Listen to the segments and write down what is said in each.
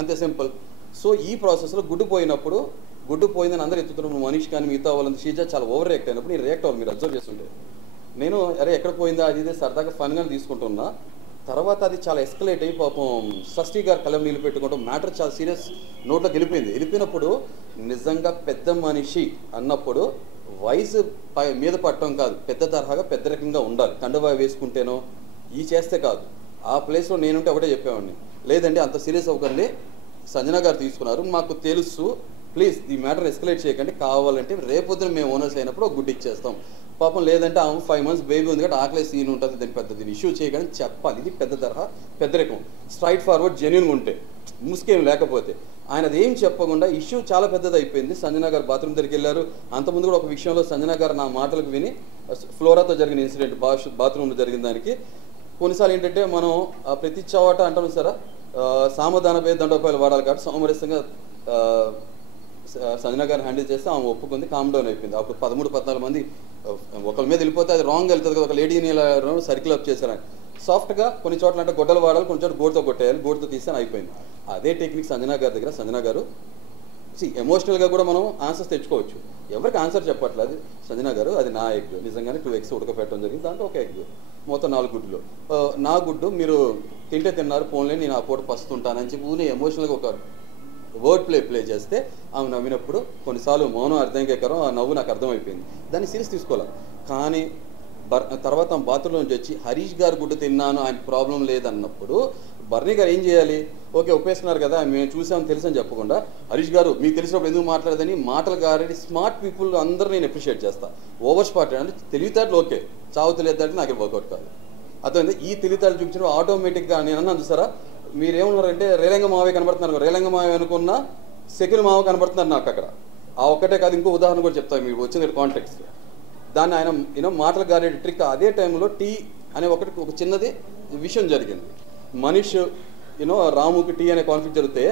అంతే simple. So ఈ ప్రాసెస్లో గుడ్డు పోయినప్పుడు, గుడ్డు పోయిందని అందరూ ఎత్తుతున్నప్పుడు మనీష్ కానీ మిగతా వాళ్ళంతా శ్రీజ చాలా ఓవర్ రియాక్ట్ అయినప్పుడు నేను రియాక్ట్ అవ్వాలి, మీరు అబ్జర్వ్ చేస్తుంటే. నేను అరే ఎక్కడ పోయిందా అది ఇది సరదాగా ఫన్గానే తీసుకుంటున్నా. తర్వాత అది చాలా ఎస్కలేట్ అయ్యి పాపం షష్ఠి గారు కళ్ళం నీళ్ళు పెట్టుకుంటాం, మ్యాటర్ చాలా సీరియస్ నోట్లోకి వెళ్ళిపోయినప్పుడు నిజంగా పెద్ద మనిషి అన్నప్పుడు వయసు మీద పట్టడం కాదు, పెద్ద తరహాగా పెద్ద రకంగా ఉండాలి. కండువా వేసుకుంటేనో ఈ చేస్తే కాదు. ఆ ప్లేస్లో నేనుంటే ఒకటే చెప్పేవాడిని, లేదండి అంత సీరియస్ అవ్వకండి, సంజన గారు తీసుకున్నారు, మాకు తెలుసు, ప్లీజ్ ఈ మ్యాటర్ ఎస్కలేట్ చేయకండి, కావాలంటే రేపొద్దున మేము ఓనర్స్ అయినప్పుడు ఒక గుడ్ ఇచ్చేస్తాం. పాపం లేదంటే 5 months బేబీ ఉంది కాబట్టి ఆకలే సీన్ ఉంటుంది, దాన్ని పెద్దది ఇష్యూ చేయకండి చెప్పాలి. ఇది పెద్ద తరహా పెద్ద రకం, స్ట్రైట్ ఫార్వర్డ్ జెన్యూన్గా ఉంటే, ముసుకేం లేకపోతే. ఆయన అది ఏం చెప్పకుండా ఇష్యూ చాలా పెద్దది అయిపోయింది. సంజన గారు బాత్రూమ్ దగ్గరికి వెళ్ళారు. అంతకుముందు కూడా ఒక విషయంలో సంజన గారు నా మాటలకు విని ఫ్లోరాతో జరిగిన ఇన్సిడెంట్ బాత్రూంలో జరిగిన దానికి కొన్నిసార్లు ఏంటంటే మనం ప్రతి చోట అంటాం సరే సామధాన భేద దండోపాయాలు వాడాలి కాబట్టి సామరస్యంగా సంజన గారు హ్యాండిల్ చేస్తే ఆమె ఒప్పుకుంది, కామ్ డౌన్ అయిపోయింది. అప్పుడు 13-14 మంది ఒకరి మీద వెళ్ళిపోతే అది రాంగ్ వెళ్తుంది కదా, ఒక లేడీని సర్కిల్ అప్ చేశారు. సాఫ్ట్గా కొన్ని చోట్ల అంటే గొడ్డలు వాడాలి, కొన్ని చోట్ల గోడుతో కొట్టేయాలి, గోడుతో తీస్తే అయిపోయింది. అదే టెక్నిక్ సంజన గారి దగ్గర. సంజన గారు ఎమోషనల్గా కూడా మనం ఆన్సర్స్ తెచ్చుకోవచ్చు, ఎవరికి ఆన్సర్ చెప్పట్లేదు. సంజన గారు అది నా ఎగ్, నిజంగానే 2 eggs ఉడకపెట్టడం జరిగింది, దాంట్లో ఒక ఎగ్, మొత్తం 4 గుడ్లు, నా గుడ్డు మీరు తింటే తిన్నారు, ఫోన్లే నేను ఆ పూట పస్తుంటానని చెప్పి ఊనే ఎమోషనల్గా ఒక వర్డ్ ప్లే చేస్తే ఆమె నవ్వినప్పుడు కొన్నిసార్లు మౌనం అర్థంకేకరం, ఆ నవ్వు నాకు అర్థమైపోయింది, దాన్ని సీరియస్ తీసుకోవాలి. కానీ తర్వాత బాత్రూంలో నుంచి వచ్చి హరీష్ గారు గుడ్డు తిన్నాను ఆయన ప్రాబ్లం లేదన్నప్పుడు బర్నీ గారు ఏం చేయాలి, ఓకే ఒప్పేస్తున్నారు కదా మేము చూసామని తెలుసు అని చెప్పకుండా హరీష్ గారు మీకు తెలిసినప్పుడు ఎందుకు మాట్లాడదని మాటలు గారి స్మార్ట్ పీపుల్ అందరూ నేను అప్రిషియేట్ చేస్తాను. ఓవర్ స్మార్ట్ అంటే తెలివితేటలు ఓకే, చావు తెలియదంటే నాకు వర్కౌట్ కాదు. అర్థమైంది. ఈ తెలివితేటలు చూపించడం ఆటోమేటిక్గా నేను అన్నాను చూసారా, మీరేమన్నారంటే రేలంగ మావే కనబడుతున్నారు, రేలంగ మావే అనుకున్న సెకండ్ మావ కనబడుతున్నారు నాకు అక్కడ. ఆ ఒక్కటే కాదు, ఇంకో ఉదాహరణ కూడా చెప్తాను మీకు వచ్చింది కాంటెక్స్ట్. దాన్ని ఆయన మాటలు గారే ట్రిక్. అదే టైంలో టీ అనే ఒక చిన్నది విషయం జరిగింది. మనీష్ రాముకి టీ అనే కాన్ఫ్లిక్ట్ జరిగితే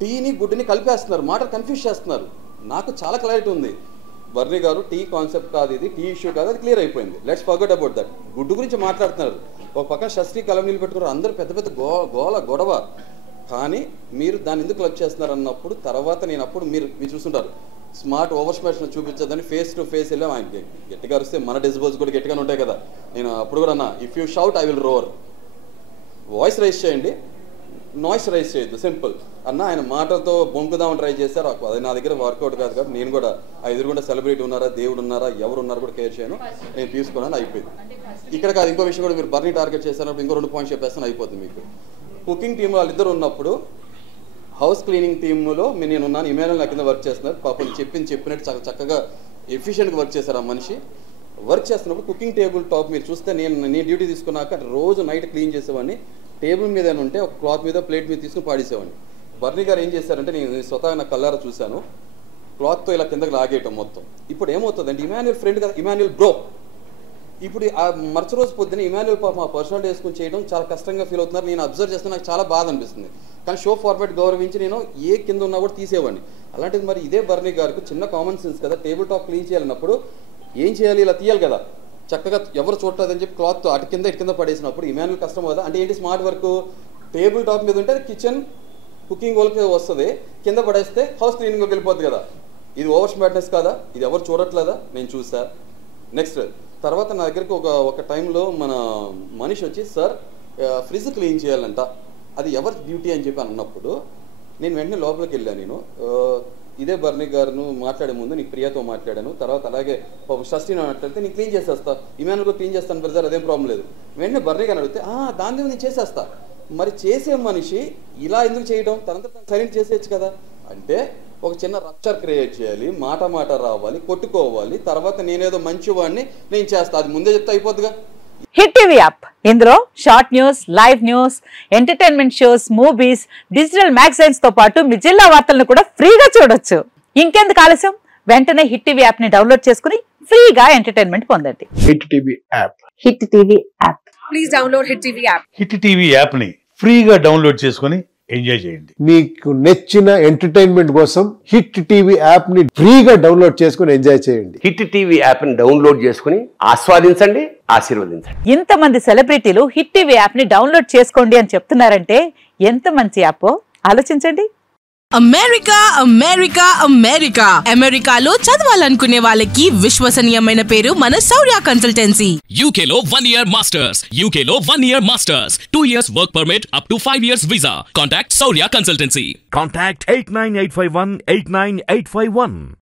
టీని గుడ్డుని కలిపేస్తున్నారు, మాటలు కన్ఫ్యూజ్ చేస్తున్నారు. నాకు చాలా క్లారిటీ ఉంది, బర్నీ గారు టీ కాన్సెప్ట్ కాదు, ఇది టీ ఇష్యూ కాదు, అది క్లియర్ అయిపోయింది, లెట్స్ ఫర్గెట్ అబౌట్ దట్. గుడ్డు గురించి మాట్లాడుతున్నారు, ఒక పక్కన షష్ఠి కలం నీళ్ళు పెట్టుకున్నారు, అందరూ పెద్ద పెద్ద గొడవ. కానీ మీరు దాన్ని ఎందుకు క్లబ్ చేస్తున్నారు అన్నప్పుడు తర్వాత నేను అప్పుడు మీరు చూస్తుంటారు స్మార్ట్ ఓవర్ స్మాష్ చూపించదని ఫేస్ టు ఫేస్ వెళ్ళాం. ఆయన గట్టిగా వస్తే మన డిస్బోల్స్ కూడా గట్టిగానే ఉంటాయి కదా. నేను అప్పుడు కూడా అన్నా, if you shout I will roar, voice raise చేయండి, నాయిస్ రైజ్ చేయొద్దు, సింపుల్ అన్న. ఆయన మాటలతో బొంకుదామని ట్రై చేశారు, అది నా దగ్గర వర్కౌట్ కాదు కాబట్టి నేను కూడా ఆ ఎదురుగుండా సెలబ్రిటీ ఉన్నారా దేవుడు ఉన్నారా ఎవరు ఉన్నారా కూడా కేర్ చేయను, నేను తీసుకున్నాను, అయిపోయింది. ఇక్కడ కాదు, ఇంకో విషయం కూడా మీరు బర్నీ టార్గెట్ చేసినప్పుడు ఇంకో 2 పాయింట్స్ చెప్పేస్తాను, అయిపోతుంది మీకు. కుకింగ్ టీమ్ వాళ్ళిద్దరు ఉన్నప్పుడు హౌస్ క్లీనింగ్ టీంలో నేను ఉన్నాను, ఇమానుయల్ నా కింద వర్క్ చేస్తున్నారు. పాపం చెప్పినట్టు చాలా చక్కగా ఎఫిషియెంట్గా వర్క్ చేశారు ఆ మనిషి. వర్క్ చేస్తున్నప్పుడు కుకింగ్ టేబుల్ టాప్ మీరు చూస్తే నేను డ్యూటీ తీసుకున్నాక రోజు నైట్ క్లీన్ చేసేవాడిని. టేబుల్ మీద ఉంటే ఒక క్లాత్ మీద ప్లేట్ మీద తీసుకుని పాడేసేవాడిని. బర్నీ గారు ఏం చేశారంటే నేను స్వతహా నా కళ్ళారా చూశాను, క్లాత్తో ఇలా కిందకి లాగేయటం మొత్తం. ఇప్పుడు ఏమవుతుందంటే ఇమాన్యుయల్ ఫ్రెండ్ కదా, ఇమాన్యుయల్ బ్రో. ఇప్పుడు ఆ మరుసటి రోజు పొద్దున్న ఇమాన్యుయల్ పాప మా పర్సనల్ వేసుకుని చేయడం చాలా కష్టంగా ఫీల్ అవుతున్నారు. నేను అబ్జర్వ్ చేస్తే నాకు చాలా బాధ అనిపిస్తుంది. కానీ షో ఫార్మాట్ గౌరవించి నేను ఏ కింద ఉన్నా కూడా తీసేవాడిని. అలాంటిది మరి ఇదే బర్నీ గారికి చిన్న కామన్ సెన్స్ కదా, టేబుల్ టాప్ క్లీన్ చేయాలన్నప్పుడు ఏం చేయాలి, ఇలా తీయాలి కదా, చక్కగా ఎవరు చూడలేదని చెప్పి క్లాత్ అటు కింద పడేసినప్పుడు ఇమాన్యుయల్ కష్టం కదా. అంటే ఏంటి స్మార్ట్ వర్క్, టేబుల్ టాప్ మీద ఉంటే కిచెన్ కుకింగ్ వాళ్ళకి వస్తుంది, కింద పడేస్తే హౌస్ క్లీనింగ్కి వెళ్ళిపోద్ది కదా. ఇది ఓవర్ స్మార్ట్నెస్ కదా, ఇది ఎవరు చూడట్లేదా, నేను చూసా. నెక్స్ట్ తర్వాత నా దగ్గరికి ఒక టైంలో మన మనిషి వచ్చి సార్ ఫ్రిడ్జ్ క్లీన్ చేయాలంట, అది ఎవరి డ్యూటీ అని చెప్పి అన్నప్పుడు నేను వెంటనే లోపలికి వెళ్ళాను. నేను ఇదే బర్నీ గారును మాట్లాడే ముందు నీకు ప్రియాతో మాట్లాడాను, తర్వాత అలాగే షష్ఠిని మాట్లాడితే నేను క్లీన్ చేసేస్తా, ఇమానుయల్ కూడా క్లీన్ చేస్తాను బ్రదర్, అదేం ప్రాబ్లం లేదు. వెంటనే బర్నీ గారిని అడిగితే దాని నేను చేసేస్తా. మరి చేసే మనిషి ఇలా ఎందుకు చేయడం, తనంతా సైలెంట్ చేసేయచ్చు కదా. అంటే ఒక చిన్న రప్చర్ క్రియేట్ చేయాలి, మాట రావాలి, కొట్టుకోవాలి, తర్వాత నేనేదో మంచివాడిని నేను చేస్తా, అది ముందే చెప్తే అయిపోద్దిగా. హిట్ టీవీ యాప్, ఇందులో short news, live news, entertainment shows, movies, digital magazines తో పాటు మీ జిల్లా వార్తలను కూడా ఫ్రీగా చూడొచ్చు. ఇంకెందుకు ఆలస్యం, వెంటనే హిట్ టీవీ యాప్ ని డౌన్లోడ్ చేసుకుని ఫ్రీగా ఎంటర్టైన్మెంట్ పొందండి. Hit TV app, hit TV app, please download hit TV app. Hit TV app ని ఫ్రీగా డౌన్లోడ్ చేసుకుని ఎంజాయ్ చేయండి. మీకు నచ్చిన ఎంటర్టైన్మెంట్ కోసం హిట్ టీవీ యాప్ ని ఫ్రీగా డౌన్లోడ్ చేసుకుని ఎంజాయ్ చేయండి. హిట్ టీవీ యాప్ ని డౌన్లోడ్ చేసుకుని ఆస్వాదించండి, ఆశీర్వదించండి. ఇంతమంది సెలబ్రిటీలు హిట్ టీవీ యాప్ ని డౌన్లోడ్ చేసుకోండి అని చెప్తున్నారంటే ఎంత మంచి యాప్. ఆలోచించండి. అమెరికా అమెరికా అమెరికా అమెరికాలో చదవాలనుకునే వాళ్ళకి విశ్వసనీయమైన పేరు మన శౌర్య కన్సల్టెన్సీ. UK లో 1 year masters, UK లో 1 year masters, 2 years work permit up to 5 years visa. Contact Saurya Consultancy. Contact 89851 89851.